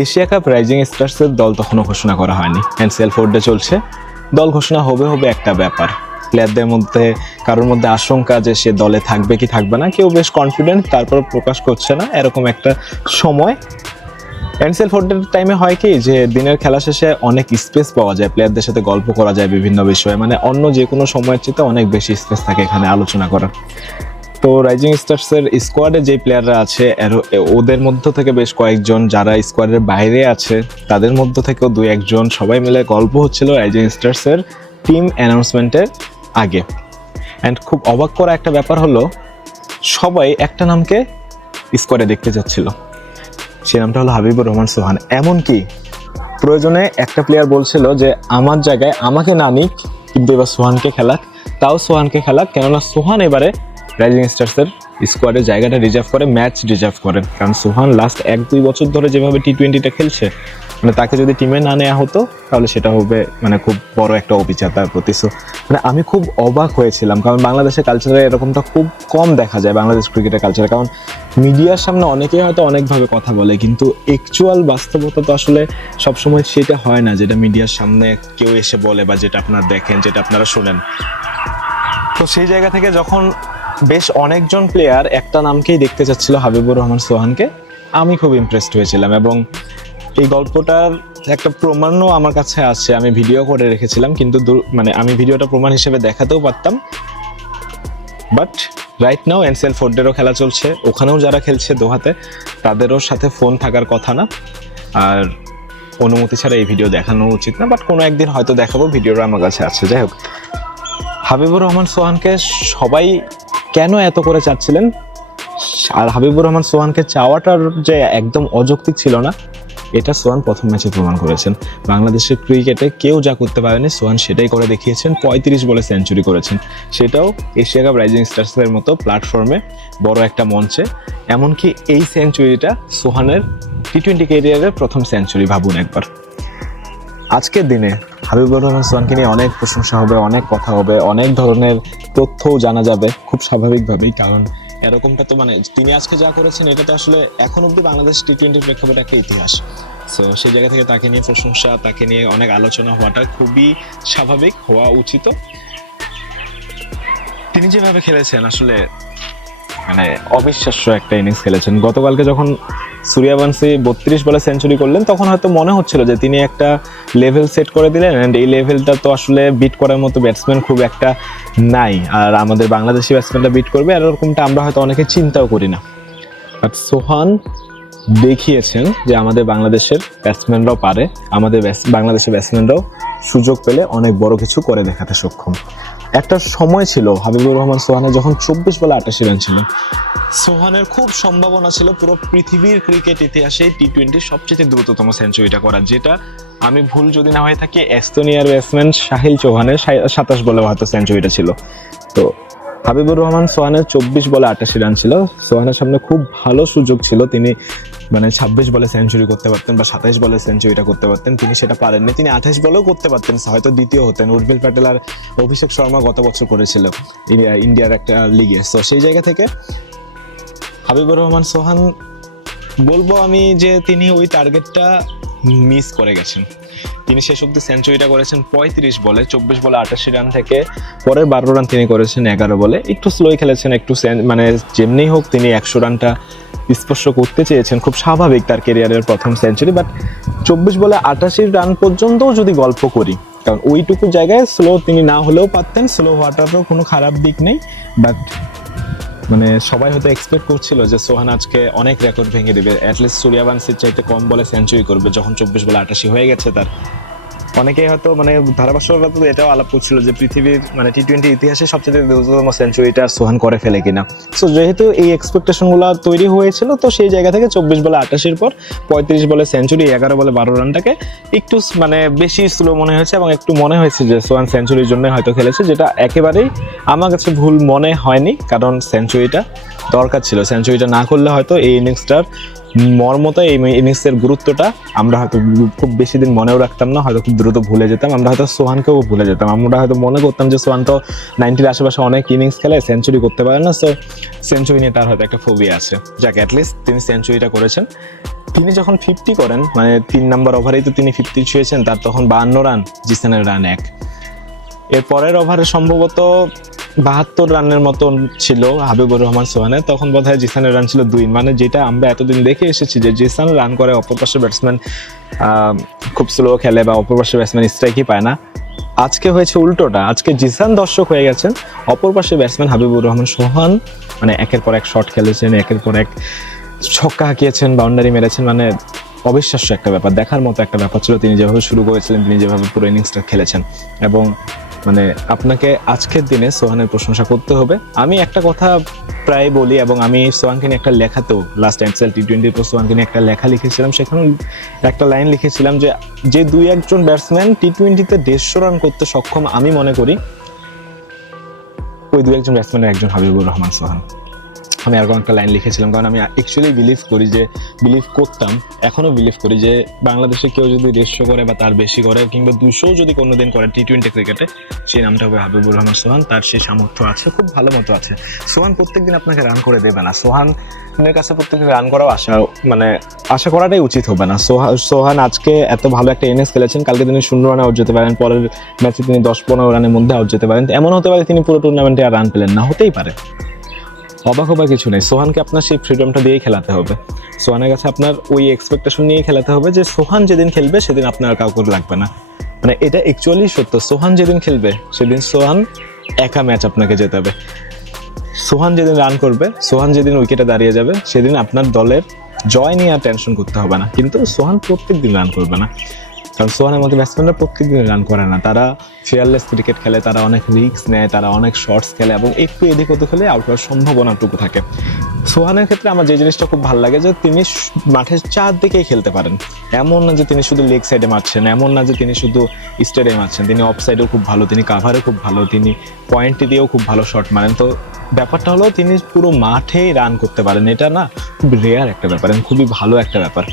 Asia cup rising স্টার্সের দল তখনও ঘোষণা করা হয়নি, এনসিএল 4 ডে চলছে। দল ঘোষণা হবে একটা ব্যাপার। প্লেয়ারদের মধ্যে কারোর মধ্যে আশঙ্কা যে সে দলে থাকবে কি থাকবে না, কেউ বেশ কনফিডেন্ট, তারপর প্রকাশ করছে না, এরকম একটা সময়। এনসিএল 4 ডের টাইমে হয় কি যে দিনের খেলা শেষে অনেক স্পেস পাওয়া যায়, প্লেয়ারদের সাথে গল্প করা যায় বিভিন্ন বিষয়ে, মানে অন্য যে কোনো সময়ের চেয়ে অনেক বেশি স্পেস থাকে এখানে আলোচনা করার। তো রাইজিং স্টার্সের স্কোয়াডে যে প্লেয়াররা আছে ওদের মধ্য থেকে বেশ কয়েকজন যারা স্কোয়াডের বাইরে আছে, তাদের মধ্য থেকেও 2-1 জন সবাই মিলে গল্প হচ্ছিল রাইজিং স্টার্সের টিম অ্যানাউন্সমেন্টের আগে। অ্যান্ড খুব অবাক করা একটা ব্যাপার হলো, সবাই একটা নামকে স্কোয়াডে দেখতে যাচ্ছিল, সে নামটা হলো হাবিবুর রহমান সোহান। এমনকি প্রয়োজনে একটা প্লেয়ার বলছিল যে আমার জায়গায় আমাকে না নিক, কিন্তু এবার সোহানকে খেলাক, তাও সোহানকে খেলাক, কেননা সোহান এবারে রাইজিং স্টার্সের স্কোয়াডে জায়গাটা রিজার্ভ করে, ম্যাচ রিজার্ভ করেন। কারণ সোহান লাস্ট 1-2 বছর ধরে যেভাবে টি-20টা খেলছে, মানে তাকে যদি টিমে না নেওয়া হতো তাহলে সেটা হবে মানে খুব বড় একটা অবিচার তার প্রতি। সো মানে আমি খুব অবাক হয়েছিলাম, কারণ বাংলাদেশের কালচারে এরকমটা খুব কম দেখা যায়, বাংলাদেশ ক্রিকেটের কালচারে। কারণ মিডিয়ার সামনে অনেকেই হয়তো অনেকভাবে কথা বলে, কিন্তু অ্যাকচুয়াল বাস্তবতা তো আসলে সবসময় সেটা হয় না যেটা মিডিয়ার সামনে কেউ এসে বলে, বা যেটা আপনারা দেখেন, যেটা আপনারা শোনেন। তো সেই জায়গা থেকে যখন বেশ অনেকজন প্লেয়ার একটা নামকেই দেখতে চাচ্ছিল, হাবিবুর রহমান সোহানকে, আমি খুব ইমপ্রেসড হয়েছিলাম। এবং এই গল্পটার একটা প্রমাণও আমার কাছে আছে, আমি ভিডিও করে রেখেছিলাম, কিন্তু মানে আমি ভিডিওটা প্রমাণ হিসেবে দেখাতেও পারতাম। বাট রাইট নাও এনসিএল 4 ডেরও খেলা চলছে, ওখানেও যারা খেলছে দোহাতে তাদেরও সাথে ফোন থাকার কথা না, আর অনুমতি ছাড়া এই ভিডিও দেখানো উচিত না। বাট কোনো একদিন হয়তো দেখাবো, ভিডিওটা আমার কাছে আছে। যাই হোক, হাবিবুর রহমান সোহানকে সবাই কেন এত করে চাচ্ছিলেন, আর হাবিবুর রহমান সোহানকে চাওয়াটার যে একদম অযৌক্তিক ছিল না, এটা সোহান প্রথম ম্যাচে প্রমাণ করেছেন। বাংলাদেশের ক্রিকেটে কেউ যা করতে পারেনি, সোহান সেটাই করে দেখিয়েছেন। 35 বলে সেঞ্চুরি করেছেন, সেটাও এশিয়া কাপ রাইজিং স্টার্সের মতো প্ল্যাটফর্মে, বড় একটা মঞ্চে। এমনকি এই সেঞ্চুরিটা সোহানের টি-20 ক্যারিয়ারের প্রথম সেঞ্চুরি, ভাবুন একবার। আজকের দিনে হাবিবুর রহমান সোহানকে নিয়ে অনেক প্রশংসা হবে, অনেক কথা হবে, অনেক ধরনের তথ্যও জানা যাবে খুব স্বাভাবিকভাবেই। কারণ এরকমটা তো মানে তিনি আজকে যা করেছেন এটা তো আসলে এখন অব্দি বাংলাদেশ টি-20 প্রেক্ষাপটে একটা ইতিহাস। সো সেই জায়গা থেকে তাকে নিয়ে প্রশংসা, তাকে নিয়ে অনেক আলোচনা হওয়াটা খুবই স্বাভাবিক, হওয়া উচিত। তিনি যেভাবে খেলেছেন আসলে মানে অবিশ্বাস্য একটা ইনিংস খেলেছেন। গতকালকে যখন সূর্যবংশী 32 বলে সেঞ্চুরি করলেন, তখন হয়তো মনে হচ্ছিল যে তিনি একটা লেভেল সেট করে দিলেন, অ্যান্ড এই লেভেলটা তো আসলে বিট করার মতো ব্যাটসম্যান খুব একটা নাই, আর আমাদের বাংলাদেশি ব্যাটসম্যানটা বিট করবে এরকমটা আমরা হয়তো অনেকে চিন্তাও করি না। বাট সোহান দেখিয়েছেন যে আমাদের বাংলাদেশের ব্যাটসম্যানরাও পারে, আমাদের বাংলাদেশের ব্যাটসম্যানরাও সুযোগ পেলে অনেক বড় কিছু করে দেখাতে সক্ষম। একটা সময় ছিল হাবিবুর রহমান সোহানের যখন 24 বলে 88 রান ছিল, সোহানের খুব সম্ভাবনা ছিল পুরো পৃথিবীর ক্রিকেট ইতিহাসে টি-20 সবচেয়ে দ্রুততম সেঞ্চুরিটা করার, যেটা আমি ভুল যদি না হয়ে থাকি এস্তোনিয়ার ব্যাটসম্যান সাহিল চৌহানের 27 বলে হয়তো সেঞ্চুরিটা ছিল। তো হাবিবুর রহমান সোহানের 24 বলে 88 রান ছিল, সোহানের সামনে খুব ভালো সুযোগ ছিল, তিনি মানে 26 বলে সেঞ্চুরি করতে পারতেন বা 27 বলে সেঞ্চুরিটা করতে পারতেন, তিনি সেটা পারেননি। তিনি 28 বলেও করতে পারতেন, হয়তো দ্বিতীয় হতেন। উর্বিল প্যাটেল আর অভিষেক শর্মা গত বছর করেছিল ইন্ডিয়ার একটা লিগে। তো সেই জায়গা থেকে হাবিবুর রহমান সোহান বলবো আমি যে তিনি ওই টার্গেটটা মিস করে গেছেন। তিনি শেষ অব্দি সেঞ্চুরিটা করেছেন 35 বলে, 24 বলে 88 রান থেকে পরের 12 রান তিনি করেছেন 11 বলে। একটু স্লোই খেলেছেন, একটু মানে যেমনি হোক তিনি 100 রানটা স্পর্শ করতে চেয়েছেন, খুব স্বাভাবিক তার ক্যারিয়ারের প্রথম সেঞ্চুরি। বাট 24 বলে 88 রান পর্যন্তও যদি গল্প করি, কারণ ওইটুকু জায়গায় স্লো তিনি না হলেও পারতেন, স্লো হওয়াটারও কোনো খারাপ দিক নেই। বাট মানে সবাই হয়তো এক্সপেক্ট করছিল যে সোহান আজকে অনেক রেকর্ড ভেঙে দেবে, অ্যাটলিস্ট সূর্যবংশীর চাইতে কম বলে সেঞ্চুরি করবে, যখন 24 বলে 88 হয়ে গেছে তার। অনেকেই হয়তো মানে ধারাভাষ্যরা তো এটাও আলাপ করছিল যে পৃথিবীর মানে টি-20 ইতিহাসে সবচেয়ে দ্রুততম সেঞ্চুরিটা সোহান করে ফেলে কিনা। সো যেহেতু এই এক্সপেকটেশনগুলো তৈরি হয়েছিল, তো সেই জায়গা থেকে 24 বলে 88 পর 35 বলে সেঞ্চুরি, 11 বলে 12 রানটাকে একটু মানে বেশি স্লো মনে হয়েছে, এবং একটু মনে হয়েছে যে সোহান সেঞ্চুরির জন্য হয়তো খেলেছে, যেটা একেবারেই আমার কাছে ভুল মনে হয়নি। কারণ সেঞ্চুরিটা দরকার ছিল, সেঞ্চুরিটা না করলে হয়তো এই ইনিংসটার মর্মতা এই ইনিংসের গুরুত্বটা আমরা হয়তো খুব বেশি দিন মনেও রাখতাম না, হয়তো খুব দ্রুত ভুলে যেতাম, আমরা হয়তো সোহানকেও ভুলে যেতাম। আমরা হয়তো মনে করতাম যে সোহান তো 90-র আশেপাশে অনেক ইনিংস খেলে, সেঞ্চুরি করতে পারে না, সো সেঞ্চুরি নিয়ে তার হয়তো একটা ফোবিয়া আছে। যাক, অ্যাটলিস্ট তিনি সেঞ্চুরিটা করেছেন। তিনি যখন 50 করেন, মানে 3 নম্বর ওভারেই তো তিনি 50 ছুঁয়েছেন, তার তখন 52 রান, জিসানের রান 1। এর পরের ওভারে সম্ভবত 72 রানের মতন ছিল হাবিবুর রহমান সোহানের, তখন বোধহয় জিসানের রান ছিল 2। মানে যেটা আমরা এতদিন দেখে এসেছি যে জিসান রান করে, অপর পাশের ব্যাটসম্যান খুব স্লো খেলে বা অপর পাশের ব্যাটসম্যান স্ট্রাইকই পায় না। আজকে হয়েছে উল্টোটা, আজকে জিসান দর্শক হয়ে গেছেন, অপর পাশের ব্যাটসম্যান হাবিবুর রহমান সোহান মানে একের পর এক শট খেলেছেন, একের পর এক ছক্কা হাঁকিয়েছেন, বাউন্ডারি মেরেছেন। মানে অবিশ্বাস্য একটা ব্যাপার, দেখার মতো একটা ব্যাপার ছিল। তিনি যেভাবে শুরু করেছিলেন, তিনি যেভাবে পুরো ইনিংসটা খেলেছেন, এবং মানে আপনাকে আজকের দিনে সোহানের প্রশংসা করতে হবে। আমি একটা কথা প্রায় বলি, এবং আমি সোহানকে নিয়ে একটা লেখাতেও লাস্ট এনসিএল টি20 পর সোহানকে নিয়ে একটা লেখা লিখেছিলাম, সেখানে একটা লাইন লিখেছিলাম যে 2-1 ব্যাটসম্যান টি20-তে 150 রান করতে সক্ষম, আমি মনে করি ওই 2-1 ব্যাটসম্যানের একজন হাবিবুর রহমান সোহান। আমি এরকম একটা লাইন লিখেছিলাম, কারণ আমি অ্যাকচুয়ালি বিলিভ করতাম, এখনো বিলিভ করি যে বাংলাদেশে কেউ যদি 150 করে বা তার বেশি করে, কিংবা 200 যদি কোনোদিন করে টি20 ক্রিকেটে, সেই নামটা হবে হাবিবুর রহমান সোহান। তার সেই সামর্থ্য আছে, খুব ভালো মতো আছে। সোহান প্রত্যেকদিন আপনাকে রান করে দেবে না, সোহানের কাছে প্রত্যেকদিন রান করাও আশা করাটাই উচিত হবে না। সোহান আজকে এত ভালো একটা ইনিংস খেলেছেন, কালকে তিনি 0 রানে আউট যেতে পারেন, পরের ম্যাচে তিনি 10-15 রানের মধ্যে আউট যেতে পারেন, এমন হতে পারে তিনি পুরো টুর্নামেন্টে আর রান পেলেন না, হতেই পারে। অবাক হবার কিছু নেই, সোহানকে আপনার সেই ফ্রিডমটা দিয়েই খেলাতে হবে। সোহানের কাছে আপনার ওই এক্সপেকটেশন নিয়েই খেলাতে হবে যে সোহান যেদিন খেলবে সেদিন আপনার কাউকে লাগবে না। মানে এটা অ্যাকচুয়ালি সত্য, সোহান যেদিন খেলবে সেদিন সোহান একা ম্যাচ আপনাকে জেতাবে। সোহান যেদিন রান করবে, সোহান যেদিন উইকেটে দাঁড়িয়ে যাবে, সেদিন আপনার দলের জয় নিয়ে আর টেনশন করতে হবে না। কিন্তু সোহান প্রত্যেক দিন রান করবে না, কারণ সোহানের মতো ব্যাটসম্যানরা প্রত্যেকদিন রান করে না, তারা ফিয়ারলেস ক্রিকেট খেলে, তারা অনেক রিস্ক নেয়, তারা অনেক শর্টস খেলে, এবং একটু এদিক ওদিক হলে আউট হওয়ার সম্ভাবনাটুকু থাকে। সোহানের ক্ষেত্রে আমার যে জিনিসটা খুব ভালো লাগে যে তিনি মাঠের চারদিকেই খেলতে পারেন। এমন না যে তিনি শুধু লেগ সাইডে মারছেন, এমন না যে তিনি শুধু স্টেডে মারছেন, তিনি অফ সাইডেও খুব ভালো, তিনি কাভারে খুব ভালো, তিনি পয়েন্টে দিয়েও খুব ভালো শট মারেন। তো ব্যাপারটা হলো তিনি পুরো মাঠেই রান করতে পারেন, এটা না খুব রেয়ার একটা ব্যাপার, খুবই ভালো একটা ব্যাপার।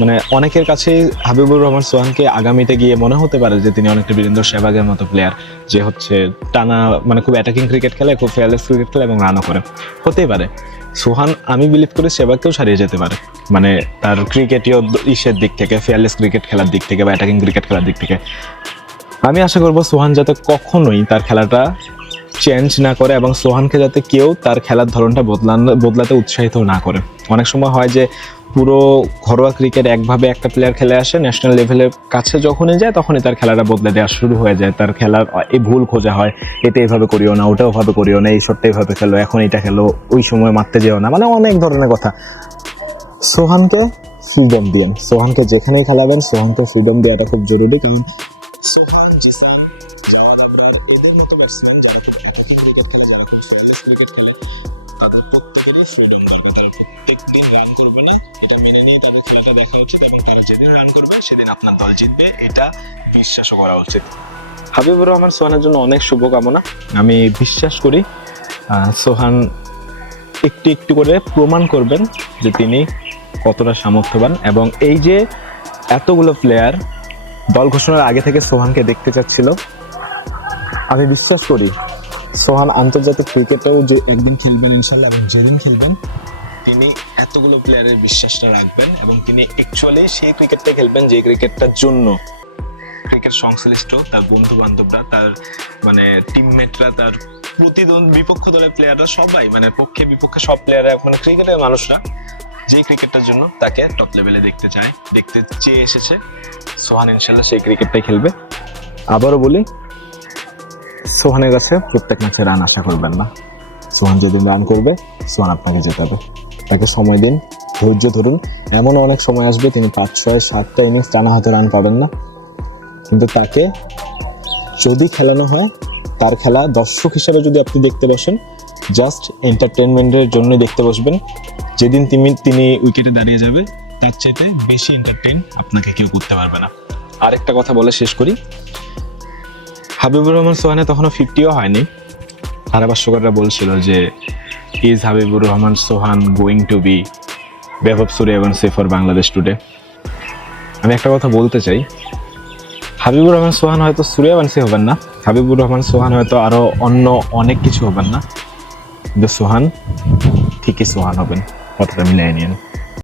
মানে অনেকের কাছে হাবিবুর রহমান সোহানকে আগামীতে গিয়ে মনে হতে পারে যে তিনি অনেকটা বীরেন্দ্র সেহবাগের মতো প্লেয়ার, যে হচ্ছে টানা মানে খুব অ্যাটাকিং ক্রিকেট খেলে, খুব ফেয়ারলেস ক্রিকেট খেলে এবং রানও করে, হতেই পারে। সোহান আমি বিলিভ করি সেহবাগকেও ছাড়িয়ে যেতে পারে, মানে তার ক্রিকেটীয় ইসের দিক থেকে, ফেয়ারলেস ক্রিকেট খেলার দিক থেকে বা অ্যাটাকিং ক্রিকেট খেলার দিক থেকে। আমি আশা করবো সোহান যাতে কখনোই তার খেলাটা চেঞ্জ না করে, এবং সোহানকে যাতে কেউ তার খেলার ধরনটা বদলাতে উৎসাহিত না করে। অনেক সময় হয় যে পুরো ঘরোয়া ক্রিকেট একভাবে একটা প্লেয়ার খেলে আসে, ন্যাশনাল লেভেলের কাছে যখনই যায় তখনই তার খেলাটা বদলে দেওয়া শুরু হয়ে যায়, তার খেলার এই ভুল খোঁজা হয়, এটা এইভাবে করিও না, ওটাও ভাবে করিও না, এই শটটা এইভাবে খেলো, এখন এটা খেলো, ওই সময় মারতে যেও না, মানে অনেক ধরনের কথা। সোহানকে ফ্রিডম দিন, সোহানকে যেখানেই খেলাবেন সোহানকে ফ্রিডম দেওয়াটা খুব জরুরি, কারণ সোহান, জিসান, জাওয়াদ আবরার এদের মতো ব্যাটসম্যান যারা খুব অ্যাটাকিং ক্রিকেট খেলে, যারা খুব ফিয়ারলেস ক্রিকেট খেলে, তাদের প্রত্যেকেরই ফ্রিডম দরকার। তারা প্রত্যেকদিন রান করবে না, এটা মেনে নিয়ে তাদের খেলাটা দেখা উচিত, এবং তারা যেদিন রান করবে সেদিন আপনার দল জিতবে, এটা বিশ্বাসও করা উচিত। হাবিবুর রহমান সোহানের জন্য অনেক শুভকামনা। আমি বিশ্বাস করি সোহান একটু একটু করে প্রমাণ করবেন যে তিনি কতটা সামর্থ্যবান, এবং এই যে এতগুলো প্লেয়ার দল ঘোষণার আগে থেকে সোহানকে দেখতে চাচ্ছিল, আমি বিশ্বাস করি সোহান আন্তর্জাতিক ক্রিকেটেও যে একদিন খেলবেন ইনশাল্লাহ, এবং যেদিন খেলবেন তিনি এতগুলো প্লেয়ারের বিশ্বাসটা রাখবেন, এবং তিনি অ্যাকচুয়ালি সেই ক্রিকেটটা খেলবেন যে ক্রিকেটটার জন্য ক্রিকেট সংশ্লিষ্ট তার বন্ধু বান্ধবরা, তার মানে টিমমেটরা, তার বিপক্ষ দলের প্লেয়াররা, সবাই মানে পক্ষে বিপক্ষে সব প্লেয়াররা, মানে ক্রিকেটের মানুষরা যে ক্রিকেটটার জন্য তাকে টপ লেভেলে দেখতে চেয়ে এসেছে, সোহান ইনশাল্লাহ সেই ক্রিকেটটাই খেলবে। আবারও বলি, সোহানের কাছে প্রত্যেক ম্যাচে রান আশা করবেন না, সোহান যেদিন রান করবে সোহান আপনাকে জেতাবে। তাকে সময় দিন, ধৈর্য ধরুন, এমন অনেক সময় আসবে তিনি 5, 6, 7টা ইনিংস টানা হয়তো রান পাবেন না, কিন্তু তাকে যদি খেলানো হয়, তার খেলা দর্শক হিসেবে যদি আপনি দেখতে বসেন, জাস্ট এন্টারটেনমেন্টের জন্য দেখতে বসবেন, যেদিন তিনি উইকেটে দাঁড়িয়ে যাবে তার চাইতে বেশি এন্টারটেইন আপনাকে কেউ করতে পারবে না। আরেকটা কথা বলে শেষ করি, হাবিবুর রহমান সোহানে তখনও 50ও হয়নি, ধারাভাষ্যকাররা বলছিল যে is Habibur Rahman Sohan going to be Vaibhav Suryavanshi for Bangladesh today. আমি একটা কথা বলতে চাই, হাবিবুর রহমান সোহান হয়তো সূর্যবংশী হবেন না, হাবিবুর রহমান সোহান হয়তো আরো অন্য অনেক কিছু হবেন না, কিন্তু সোহান ঠিকই সোহান হবেন, কথাটা মিলিয়ে নিন।